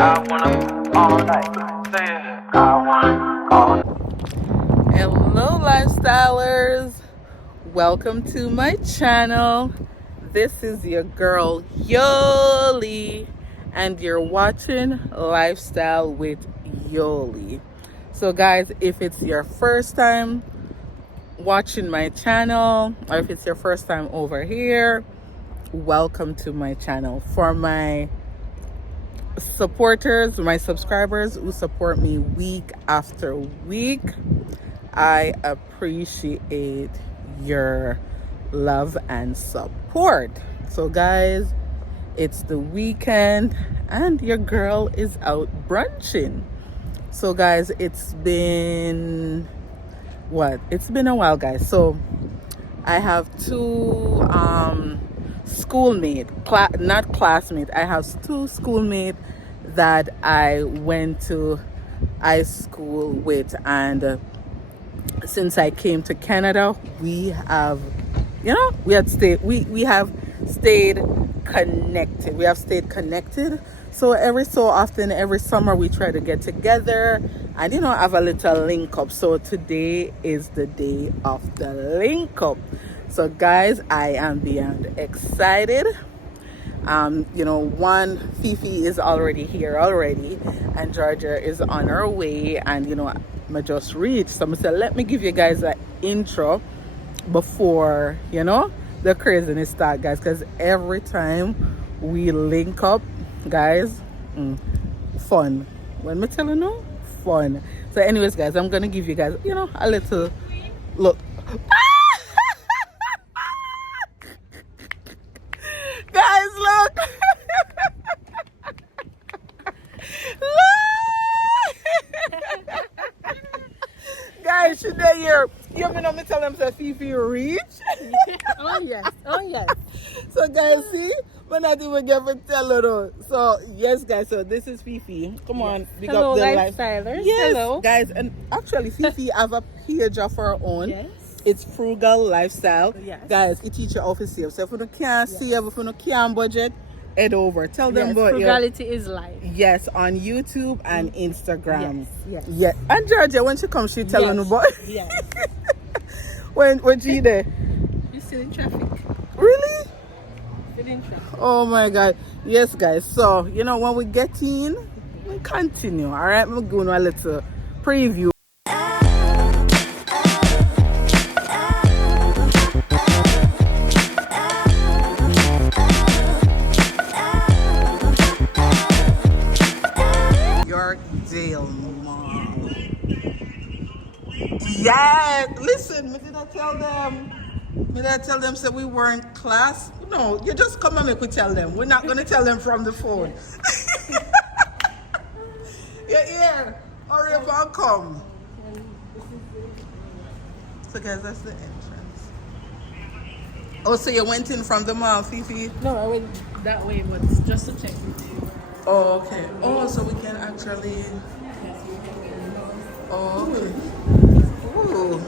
Hello lifestylers, welcome to my channel. This is your girl Yoli and you're watching Lifestyle with Yoli. So guys, if it's your first time watching my channel or if it's your first time over here, welcome to my channel. For my supporters, my subscribers who support me week after week, I appreciate your love and support. So guys, it's the weekend and your girl is out brunching. So guys, it's been a while, guys. So I have two not classmates. I have two schoolmates that I went to high school with, and since I came to Canada, we have stayed connected. We have stayed connected. So every so often, every summer, we try to get together and have a little link up. So today is the day of the link up. So guys, I am beyond excited. Fifi is already here and Georgia is on her way, and I just reached. So I said, let me give you guys an intro before the craziness start, guys, because every time we link up, guys, fun. When me telling you, fun. So anyways, guys, I'm gonna give you guys a little look. Guys, look. Guys, should they hear? You know me tell them to Fifi reach? Oh yes. So guys, see? We're not even going to tell her though. So yes, guys, so this is Fifi. Come on, big Hello, up the lifestylers. Yes, hello guys, and actually Fifi have a page of her own. Yes. It's Frugal Lifestyle. Yes. Guys, it teach you how to save. So if you can't save, if you can't budget, head over. Tell them about frugality is life. Yes, on YouTube and Instagram. Yes. And Georgia, when she comes, she telling you about. Yes. when she there? You're still in traffic. Really? Still in traffic. Oh my God. Yes, guys. So when we get in, we continue. All right, we're going to a little preview. Yorkdale Mall. Yeah, listen, did I tell them say we weren't class? No, you just come and make we tell them. We're not gonna tell them from the phone. Yeah. Hurry up and come. So guys, that's the entrance. Oh, so you went in from the mall, Fifi? No, I went that way, but just to check with you. Oh, okay. Oh, so we can actually. Oh, okay. Ooh,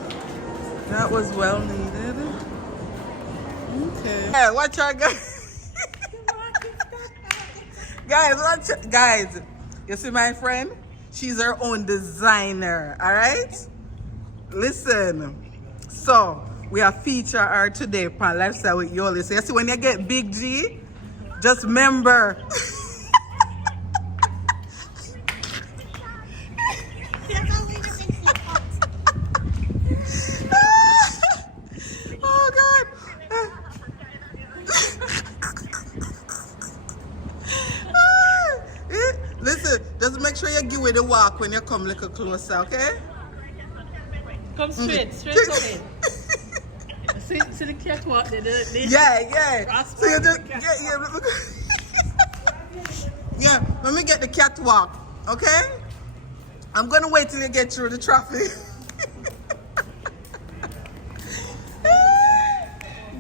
that was well needed. Okay. Yeah, watch our guys. Guys, you see my friend? She's her own designer, all right? Listen, so we have featured her today on Lifestyle with Yoli. So you see, when you get Big G, just remember. Oh God. Listen, just make sure you give it a walk when you come a little closer, okay? Come straight away. See the catwalk there. Yeah. So you just yeah, let me get the catwalk, okay? I'm gonna wait till you get through the traffic.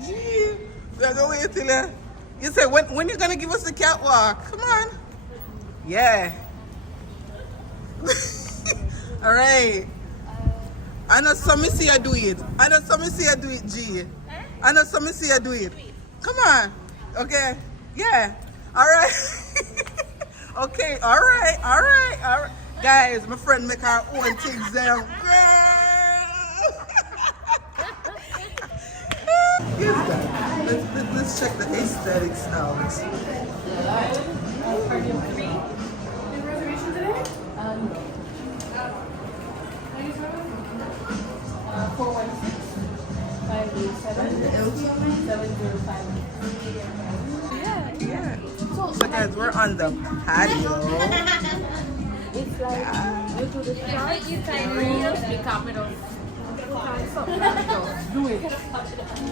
Gee, we're gonna wait till you say when you gonna give us the catwalk? Come on. Yeah. All right. I know some see you do it. G. I know some see you do it. Come on. Okay. Yeah. All right. Okay, all right. Guys, my friend make her own things there. Girl! Yes, guys. Let's check the aesthetics out. Reservation today? 416 587 705. Yeah. So guys, we're on the patio. It's like you do the shots, Rios, the capital. Do it.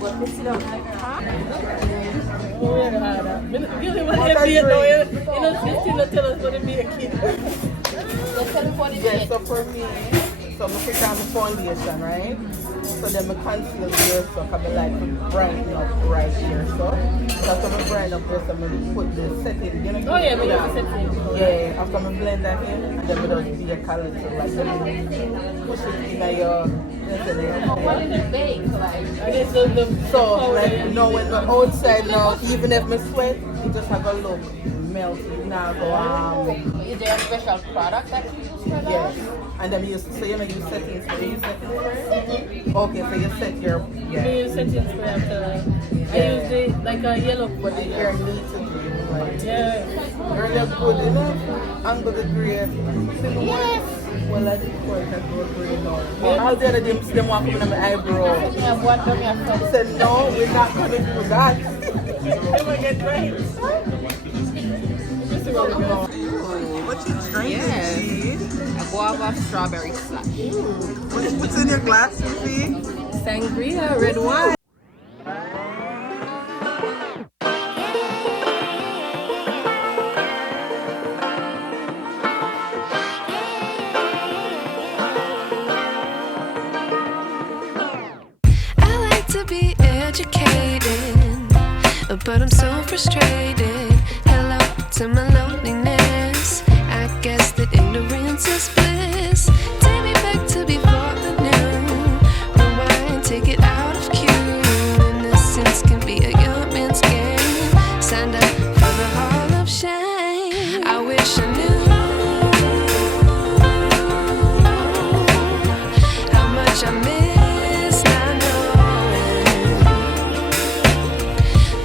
But we sit down like really want to be a lawyer. You know, she's still not tell us what to be a kid. Let's tell me what it Yeah, is. so for me, so I put on the foundation, right? So then I conceal here, so I like to brighten up right here, so after I brighten up this, I'm going to put the setting, you know? Oh yeah, we got the setting. Yeah, after I blend that in, and then we don't be a color to like push it in your, What is it bake like? I guess the so like, you know, when we're outside now, even if I sweat, it just have a look melty, now go, Is there a special product that you use for that? yes. And then you settings for you settings. Okay, so you set your You use settings for that. I use the like a yellow button. your need to green, right? Yeah. You're look good enough. Angle the green. Yes. Well, I did work and go green now. All the other them want to come in my eyebrow. I said no, we're not gonna do that. They will get right. What you drinking? Yes. A guava strawberry slush. What's in your glass, Sophie? Sangria, red wine. I like to be educated, but I'm so frustrated. Hello to my loneliness. I guess that ignorance is bliss. Take me back to before the new. Rewind, take it out of cue. Innocence can be a young man's game. Signed up for the hall of shame. I wish I knew how much I miss not knowing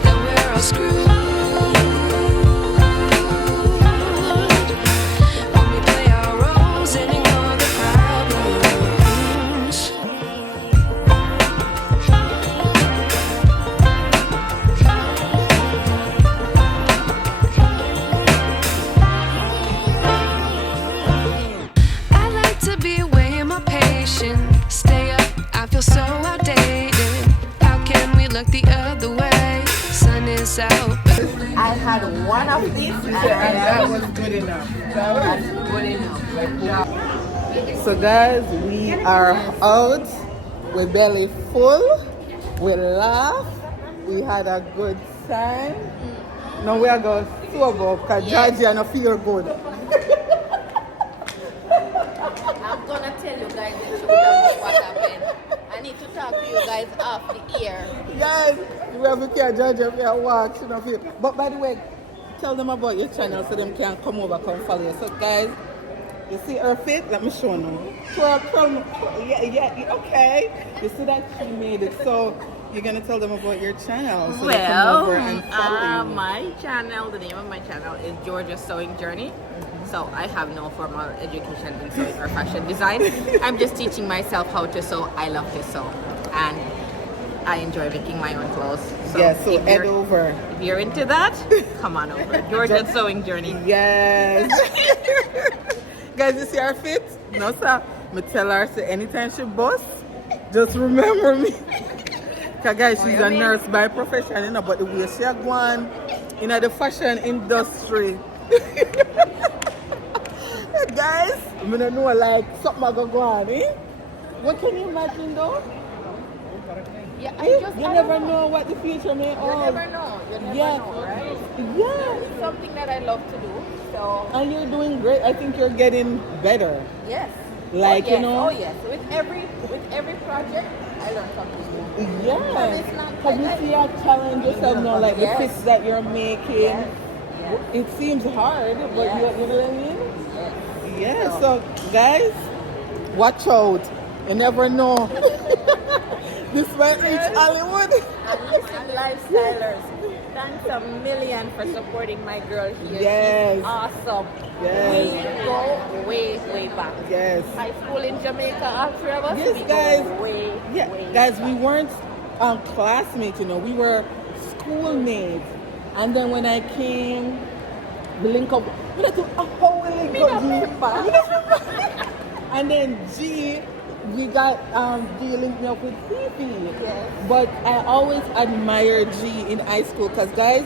that we're all screwed when we play our roles and ignore the problems. I like to be weighing my patience. Stay up, I feel so outdated. How can we look the other way? Sun is out, but I had one of these and That was good enough. that's good enough. So guys, we are out. We're belly full. We laugh. We had a good time. Now we are going to sober because Georgia don't feel good. I'm gonna tell you guys the truth about what happened. I need to talk to you guys off the ear. Guys, you have to care Georgia if you watch. You know, feel. But by the way, tell them about your channel so them can come over, come follow you. So guys, you see her fit? Let me show you. Yeah, okay. You see that she made it. So you're gonna tell them about your channel. So they come over and follow you. My channel, the name of my channel is Georgia's Sewing Journey. So I have no formal education in sewing or fashion design. I'm just teaching myself how to sew. I love to sew, and I enjoy making my own clothes. So Yeah, so if head you're- over. If you're into that, come on over. Georgia's Sewing Journey. Yes. Guys, you see her fit? No, sir. Me tell her, say anytime she bust, just remember me. Cause guys, she's a nurse by profession, you know, but the way she a gone in the fashion industry. Guys, I don't know, like something I go on, eh? What can you imagine though? Yeah, You never know what the future may You hold. never know. You never Yeah. know, right? Yeah. It's something that I love to do. So And you're doing great. I think you're getting better. yes. Like, oh, yes. you know. Oh yes. With every project, I learn something new. Yeah. it's not Because you like- see you challenge yourself now, like Yes. the fits that you're making. Yes. It seems hard, but you know what I mean? Yeah, so guys, watch out. You never know. This might reach Hollywood. And listen, lifestylers, thanks a million for supporting my girl here. Yes. She's awesome. Yes. We go way, way back. Yes. High school in Jamaica, all three of us. Yes, we guys. Go way, Yeah, way guys, back. we weren't classmates, you know. We were schoolmates. And then when I came, we link up. We let to a whole link up. G. And then G, we got G linked me up with Fifi. Yes. But I always admired G in high school because, guys,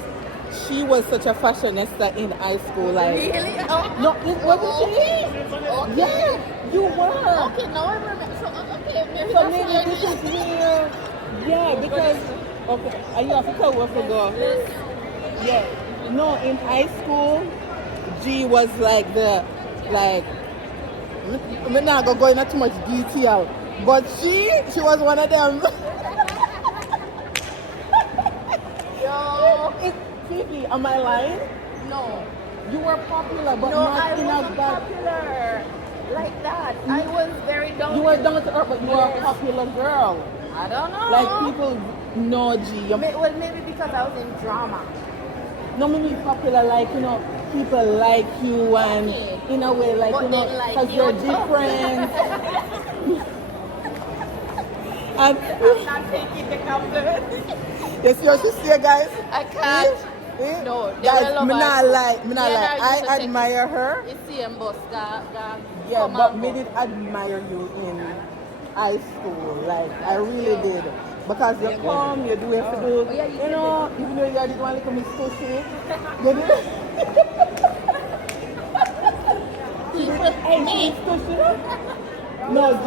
she was such a fashionista in high school. Like, Really? Oh, no, it wasn't okay. she? Okay. Yeah, you were. Okay, now I remember. So, okay, maybe So that's maybe where this is real. Yeah, because okay, and you have to tell where to go. Yeah, no, in high school, G was like I'm not gonna go into too much detail, but she was one of them. Yo. Fifi, am I lying? No. You were popular, but No, not I in a wasn't bad. popular like that. I was very down. You were down to earth, but you were a popular girl. I don't know. Like people know G. Well, maybe because I was in drama. No, maybe popular, like, you know, people like you and Okay. in a way, like, But you know, they like because you you're too. different. And I'm not taking the compliment. you see what you say, guys? I can't. Eh? No, they guys, will me love not us. like, me not Yeah, like. no, you should I take admire her. It's same bus. Yeah, but me did admire you in high school. Like, I really did. Because you come, you do what you have to do. Oh, yeah, you You know, even though you didn't want to come in sushi, you did it. Hey, sushi? No, G.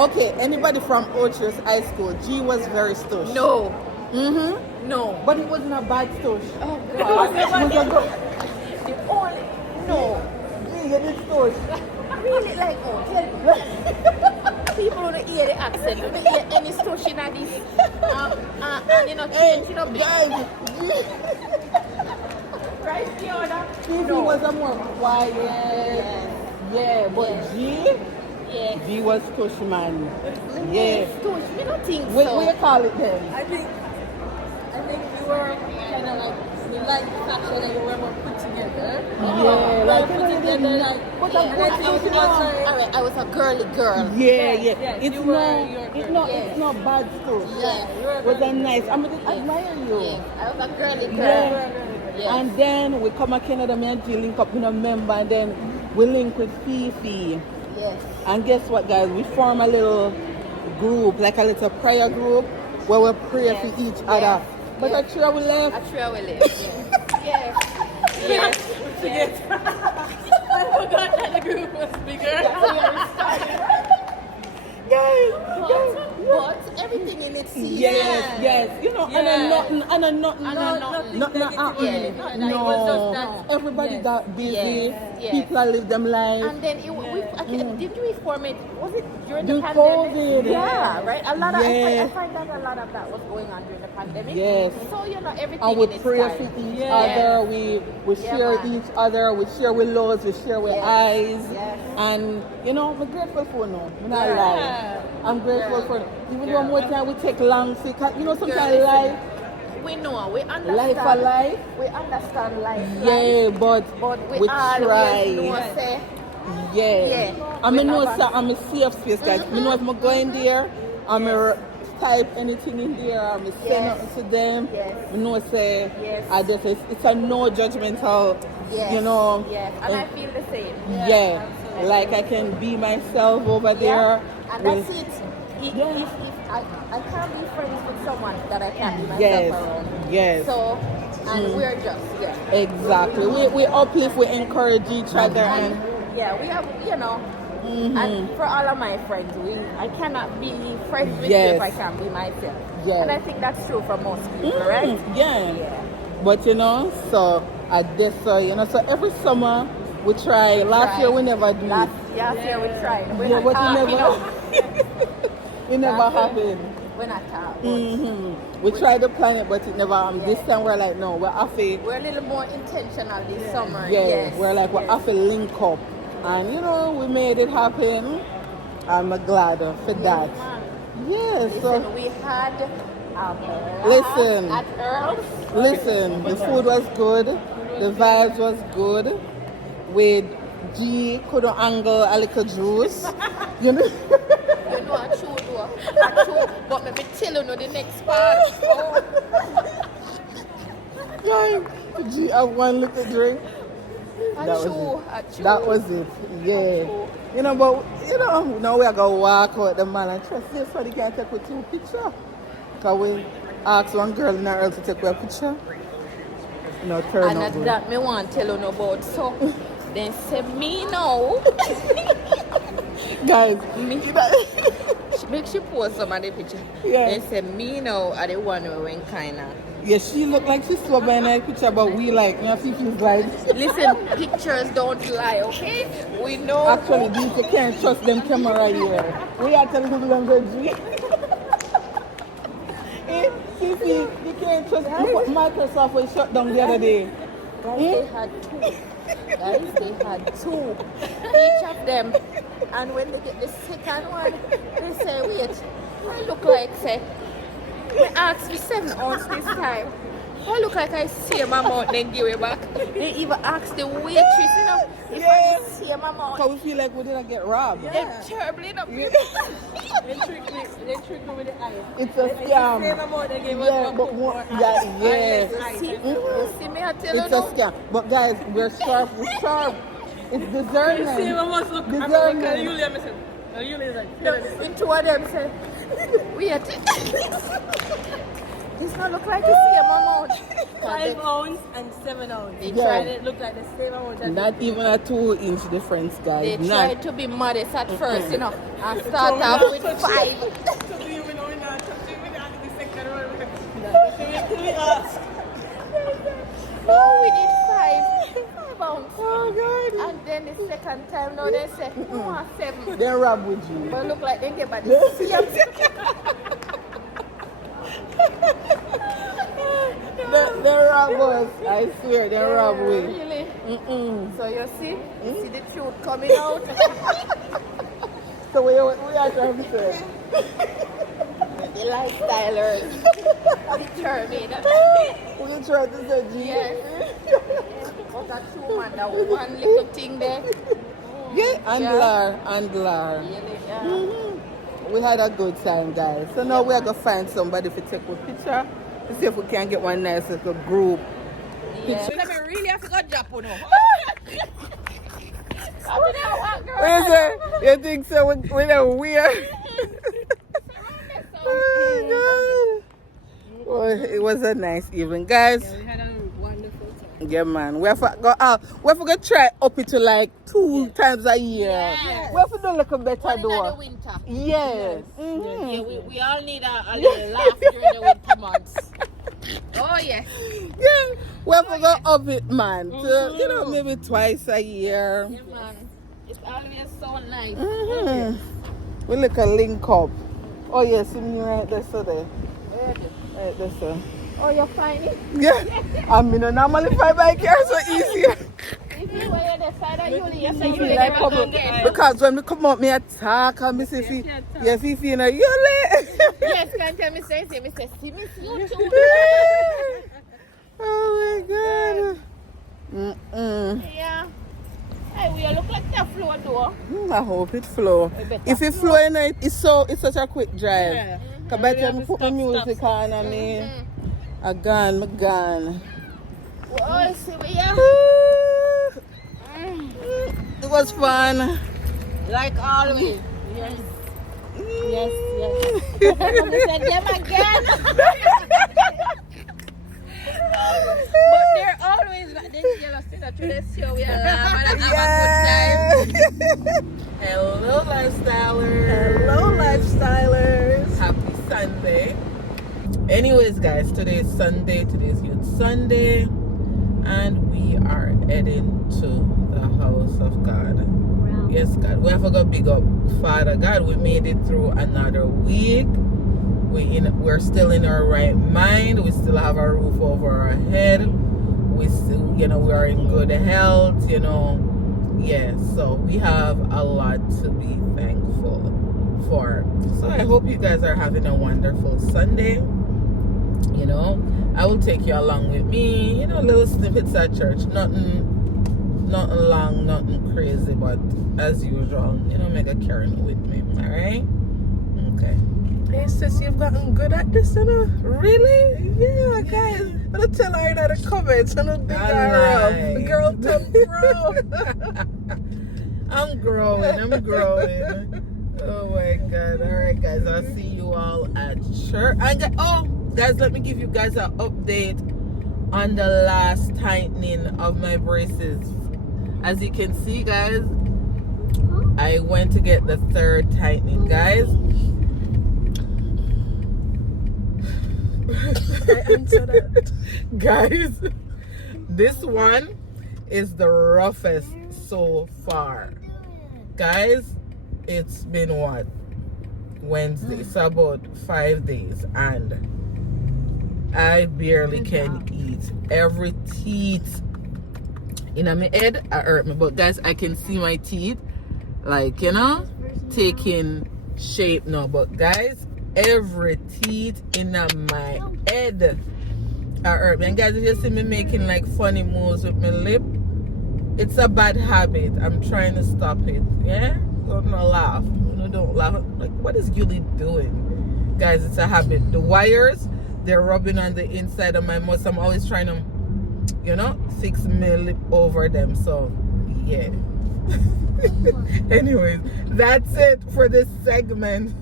Okay, anybody from Ocho's high school, G was very stush. No. Mm-hmm. No. But it wasn't a bad stush. Oh, It was a good. The only. No. G, you did stush. Really, like, oh, tell me. People don't hear the accent. Don't hear any stush in this. And you know, change it up. Guys, Right, Fiona? G was a more quiet. Yeah, but Yes. G was stush, man. Yeah. Stush, me don't think What so. you call it then? I think we were kind of like we liked fashion and we were more put together. Yeah, like, you know, you didn't together, like, but Yeah, I was, you know, alright, I was a girly girl. yeah, Yes, yeah. you It's were not, your it's girl. not, Yes. it's not bad stuff. Yeah. It was a nice. I mean, I admire you. Yeah, I was a girly girl. Yeah. Yes. And then we come to Canada, me and G link up with a member, and then we link with Fifi. Yes. And guess what, guys? We form a little group, like a little prayer group, where we pray Yes. for each other. But Yes. actually, we left. Actually, I will live. Yes. Yes. Yes. I forgot that the group was bigger. Guys, But everything in its season. yes. You know, Yeah. and a nothing. Nothing Nothing. negative. Yeah. It was just that. Everybody Yes. got busy. Yes. People live them life. And then did we form it? Was it during the During pandemic? COVID. Yeah, right. A lot of Yeah. I find that a lot of that was going on during the pandemic. Yes. So you know everything And we in its pray time. for each Yeah. other. We Yeah, share man. each other. We share with loves. We share with Yes. eyes. Yes. And you know, I'm grateful for no. I'm not Yeah. lying. I'm grateful Yeah. for no. Even Yeah. one more time we take long sick. You know, sometimes listen. life, We know, we understand. life for life. We understand life. Yeah, but But we we always try. know say, Yeah. Yeah. I mean, We know, have sir, I'm a safe space, guys. I know if I go in there, I'm a type anything in there, I'm a say Yes. nothing to them. Yes. I know, say, Yes. I just, it's a no judgmental, yes, you know. Yes, and I feel the same. Yeah. Like I can be myself over there. And with- that's it. Yeah. If I can't be friends with someone that I can't be myself Yes. around. Yes. So, and we're just, Exactly. We uplift, we encourage each other, and yeah, we have, you know, and for all of my friends, I cannot be friends with Yes. you if I can't be myself. Yes. And I think that's true for most people, right? Yeah. But you know, so at this, you know, so every summer we try. Last year we never do Last it. year we tried. We're Yeah, not but talking, it never, it never Last year- happened. We're not talking. We tried to plan it, but it never. This time we're like, no, we're off it. We're a little more intentional this summer. Yeah, Yes. we're like, we're off a link up. And, you know, we made it happen. I'm glad for that. Yeah, Listen, so... we had Listen. at Earl's. Listen, the food was good. The vibes was good. With G, couldn't angle a little juice. You know? You know I chew though. I chew, but maybe tell you know the next part. Oh. Like, G have one little drink. That was it. Yeah. You know, but, you know, now we are going to walk out the man and trust this so they can take with 2 pictures. Because we asked one girl in our to take a picture. No, turn And that me want to tell you about. So, then say me now. Guys, Make she post some of the picture. Yeah. Then say me now are the one who went kinda. yeah, she looked like she's so bad in that picture, but we like, you know, she feels like... Listen, pictures don't lie, okay? We know. Actually, these you can't trust them camera here. We are telling people them the G. You can't trust Microsoft was shut down the other day. Guys, they had 2. Guys, they had 2. Each of them. And when they get the second one, they say, wait, I look like, say, we asked for 7 ounces this time. I look like I see my mouth, then give it back. They even asked the waitress, you know, if I see my mouth. Because we feel like we didn't get robbed. They're terribly enough. They tricked me with the eye. It's a scam. Same amount they gave us Yeah, one but cup more, more yeah, ice. yeah. See, you see me, I tell you It's a now. scam. But guys, we're sharp. We're sharp. It's Same discernment. amount look. I'm Discernment. like, Julia, I said, Julia is like, The 2 of them say, wait. This not look like you see my mouth. 5 ounce and 7 ounce. They Yeah. tried It looked like the same amount. Not even a 2-inch difference, guys. They Not. tried to be modest at first, you know, and start off with 5. So we know we're not touching. We not the second one. We asked. Oh, we did 5 ounce. Oh, God. And then the second time, now they say, 7. They rob with you. But look like they get back the same. They rob us. I swear, they rob we. Really? So you see the truth coming out. So we are trying to say. The lifestylers determined. We try to say G. Yes. But that 2 man, that one little thing there. Yeah, Andlar. Really, yeah. We had a good time, guys. So now we are going to find somebody to take a picture to see if we can get one nice little group. Yeah. Let me really have to go Japan now. You think so? We're weird. Oh, God. Well, it was a nice evening, guys. We had a wonderful time. Yeah, man. We have to try up it to like 2 times a year. Yes. We have to do a little better One in the though. winter. Yes. Yeah, we all need a little laugh during the winter months. Oh, yes. Yeah. We have to go up it, man. To, you know, maybe twice a year. Yeah, man. It's always so nice. We look a link up. Oh, yeah, see me right there, so there. Right there, so. Oh, you're finding? Yeah. I mean, normally if I buy car so easier. If you were on the side of you, you say you Like, never come gonna up, get. because when we come up, me attack and me say, see, yes, you see, you know, you late. Yes, can tell me say, see me see you too. Oh my God. Yeah. Hey, we look like that floor door. I hope it flow. If it flow in it, it's such a quick drive. Yeah. Cause by the time I put my music on and me, I gone. Oh, see we are. It was fun. Like always. Yes. Yes. Yes. We said them again. But they're always like this yellow that to the show. We are have a good time. Hello, lifestylers. Happy Sunday. Anyways, guys, today is Sunday. Today's Youth Sunday. And we are heading to the house of God. Yes, God. We have to go big up Father God. We made it through another week we're still in our right mind. We still have a roof over our head. We still, we are in good health. So we have a lot to be thankful for. So I hope you guys are having a wonderful Sunday. I will take you along with me. Little snippets at church. Nothing long, nothing crazy, but as usual, make a carrying with me. All right? Okay. Hey sis, you've gotten good at this, Really? Yeah, guys. I'm gonna tell her that the comments and the big the girl done grow. I'm growing. Oh my God. All right, guys. I'll see you all at church. Guys, let me give you guys an update on the last tightening of my braces. As you can see, guys, I went to get the third tightening, guys. I answer that. Guys, this one is the roughest so far. Guys, it's been what? Wednesday. So about 5 days, and I barely can eat. Every teeth in my head hurt me, but guys, I can see my teeth taking shape now. But guys, every teeth in my head hurt me. And guys, if you see me making funny moves with my lip, it's a bad habit. I'm trying to stop it. Yeah, don't laugh. Don't laugh. What is Girlie doing? Guys, it's a habit. The wires, they're rubbing on the inside of my mouth. I'm always trying to fix my lip over them. So yeah. Anyways, that's it for this segment.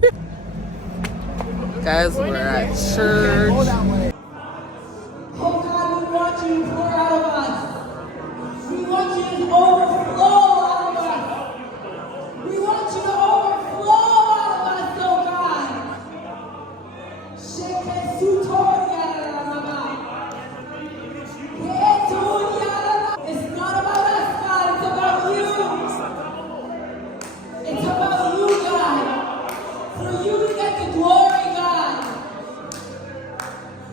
Guys, we're at church. Oh God, we want you to pour out of us. We want you to overflow out of us. We want you to overflow out of us, oh God. It's not about us, God. It's about you. It's about you, God. For you to get the glory, God.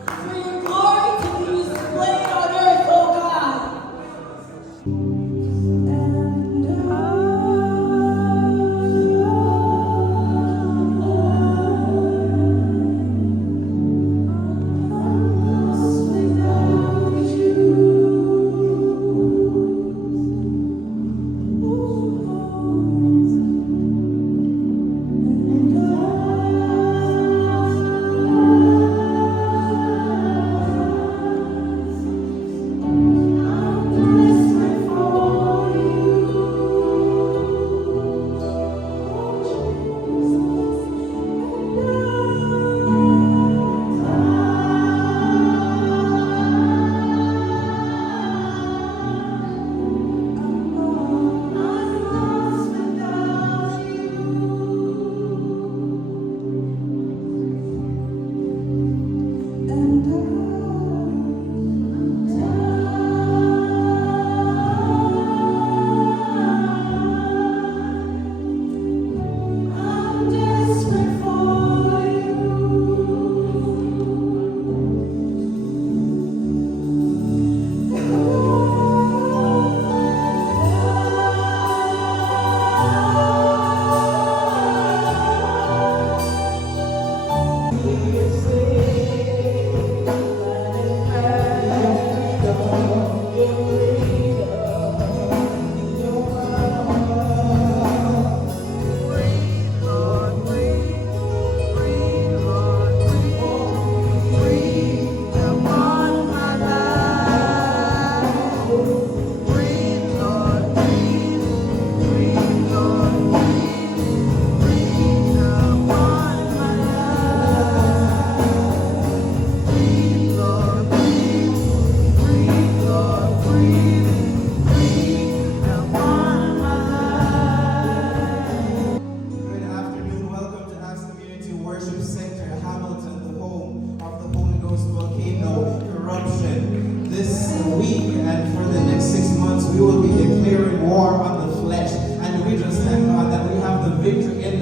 For your glory to be displayed on earth, oh God.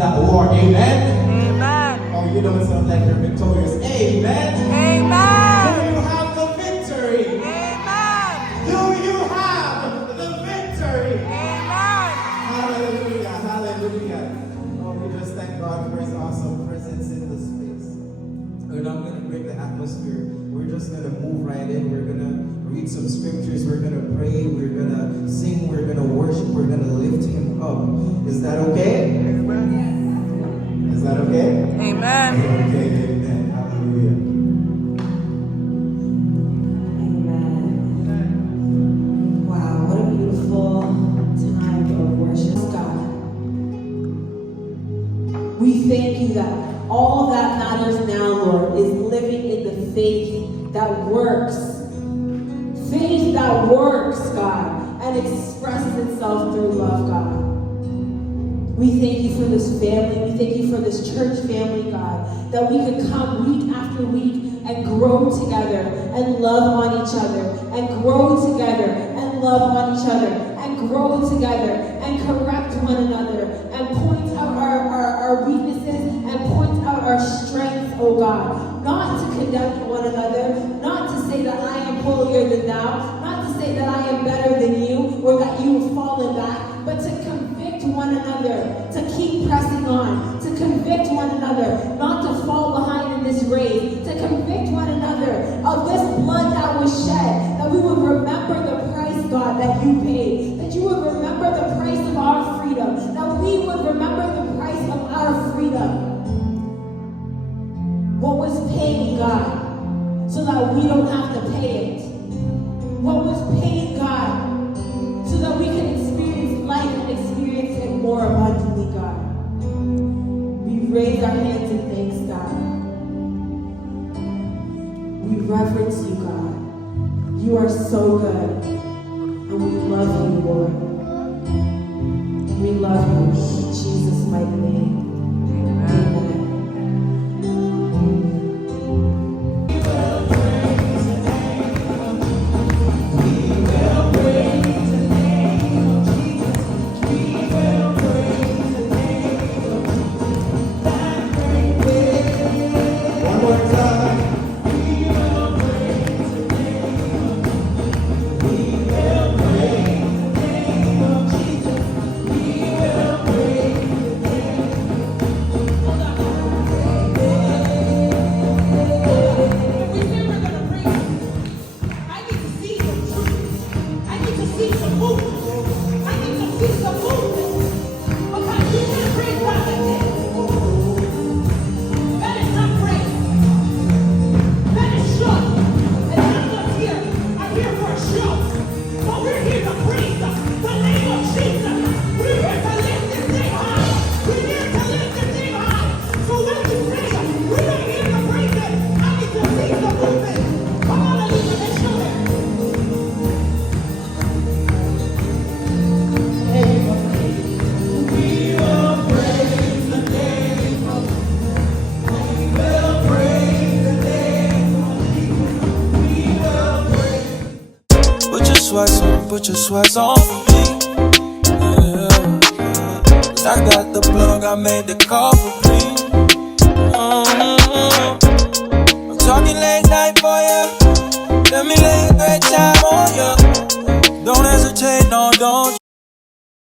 War. Amen? Amen. Oh, you don't sound like you're victorious. Amen. Amen. Do you have the victory? Amen. Do you have the victory? Amen. Hallelujah. Hallelujah. Oh, we just thank God for his awesome presence in this space. We're not going to break the atmosphere. We're just going to move right in. We're going to read some scriptures. We're going to pray. We're going to sing. We're going to worship. We're going to lift him up. Is that okay? Is that okay? Amen. Okay, amen. Hallelujah. Amen. Wow, what a beautiful time of worship, God. We thank you that all that matters now, Lord, is living in the faith that works. Faith that works, God, and expresses itself through love, God. We thank you for this family. We thank you for this church family, God, that we could come week after week and grow together and love on each other and grow together and love on each other and grow together and correct one another and point out our weaknesses and point out our strengths, oh God. Not to condemn one another, not to say that I am holier than thou, not to say that I am better than you or that you have fallen back, but to convict one another, to keep pressing on, to convict one another, not to fall behind in this race, to convict one another of this blood that was shed, that we would remember the price, God, that you paid, that you would remember the price of our freedom, that we would remember the price of our freedom. What was paid, God, so that we don't have to pay it. What was paid, God, so that we can experience life and experience it more abundantly, God. We raise our hands in thanks, God. We reverence you, God. You are so good. And we love you, Lord. We love you in Jesus' mighty name. Amen. Put your sweats on for me. Yeah. I got the plug, I made the call for me. I'm talking late night for ya. Let me lay a great time on ya. Don't hesitate, no, don't